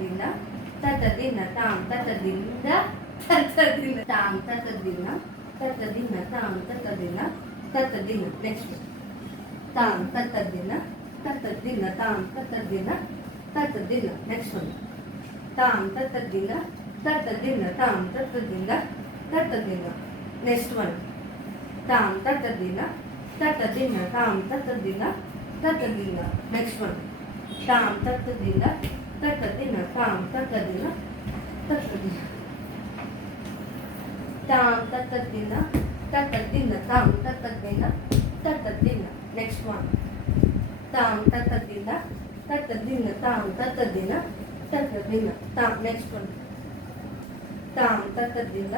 ತತ್ತದಿನ ತತ್ತದಿನ ತಾಂ ತತ್ತದಿಂದ ತತ್ತದಿನ ತಾಂ ತತ್ತದಿನ ತತ್ತದಿನ ತಾಂ ತತ್ತದಿನ ತತ್ತದಿನ ನೆಕ್ಸ್ಟ್ ತಾಂ ತತ್ತದಿನ ತತ್ತದಿನ ತಾಂ ತತ್ತದಿನ ತತ್ತದಿನ ನೆಕ್ಸ್ಟ್ ಒಂದು ತಾಂ ತತ್ತದಿನ ತತ್ತದಿನ ತಾಂ ತತ್ತದಿನ ತತ್ತದಿನ ನೆಕ್ಸ್ಟ್ ಒನ್ ತಾಂ ತತ್ತದಿನ ತತ್ತದಿನ ತಾಂ ತತ್ತದಿನ ತತ್ತದಿನ ನೆಕ್ಸ್ಟ್ ಒನ್ ತಾಂ ತತ್ತದಿನ ತತ್ತದಿನ ತಾಂ ತತ್ತದಿನ ತತ್ತದಿನ ತಾಂ ತತ್ತದಿನ ತತ್ತದಿನ ತಾಂ ತತ್ತದಿನ ತತ್ತದಿನ ನೆಕ್ಸ್ಟ್ ಒನ್ ತಾಂ ತತ್ತದಿನ ತತ್ತದಿನ ತಾಂ ತತ್ತದಿನ ತತ್ತದಿನ ತಾಂ ನೆಕ್ಸ್ಟ್ ಒನ್ ತಾಂ ತತ್ತದಿನ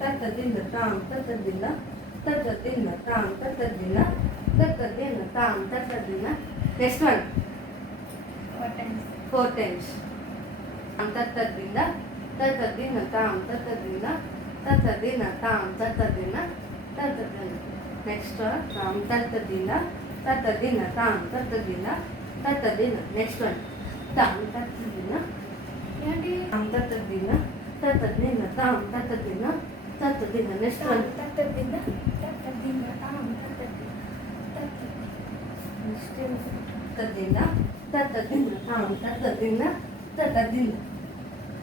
ತತ್ತದಿನ ತಾಂ ತತ್ತದಿನ ತತ್ತದಿನ ತಾಂ ತತ್ತದಿನ ತತ್ತದಿನ ತಾಂ ತತ್ತದಿನ ನೆಕ್ಸ್ಟ್ ಒನ್ 4 times ತತ್ತದಿನ ತತ್ತದಿನ ತಾಂ ತತ್ತದಿನ ತತ್ತದಿನ ತಾಂ ತತ್ತದಿನ ತತ್ತದಿನ ನೆಕ್ಸ್ಟ್ ತಾಂ ತತ್ತದಿನ ತತ್ತದಿನ ತಾಂ ತತ್ತದಿನ ತತ್ತದಿನ ನೆಕ್ಸ್ಟ್ ಒನ್ ತಾಂ ತತ್ತದಿನ ತಾಂ ತತ್ತದಿನ ತತ್ತದಿನ ತಾಂ ತತ್ತದಿನ ತತ್ತದಿನ ನೆಕ್ಸ್ಟ್ ಒನ್ ತತ್ತದಿನ ತತ್ತದಿನ ತಾಂ ತತ್ತದಿನ ತತ್ತದಿನ ತತ್ತದಿನ ತಾಂ ತತ್ತದಿನ ತತ್ತದಿನ